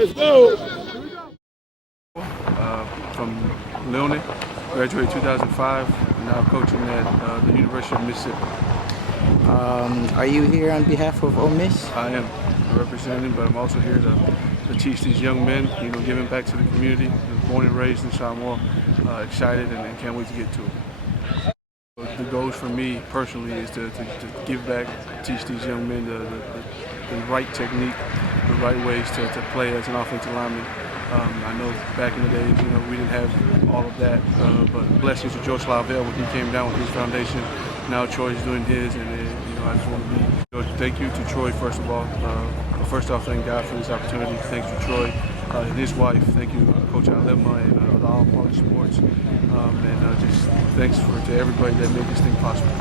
Let's go. From Leone, graduated 2005, now coaching at the University of Mississippi. Are you here on behalf of Ole Miss? I am representing, but I'm also here to teach these young men, giving back to the community. I was born and raised in Samoa, excited and can't wait to get to it. The goals for me personally is to give back, teach these young men the right technique, the right ways to play as an offensive lineman. I know back in the days, we didn't have all of that, but blessings to George Lavelle when he came down with his foundation. Now Troy's doing his, and I just want to thank you to Troy first of all. First off, thank God for this opportunity. Thanks to Troy and his wife. Thank you, Coach Aigamaua and All Star Sports, and just thanks to everybody that made this thing possible.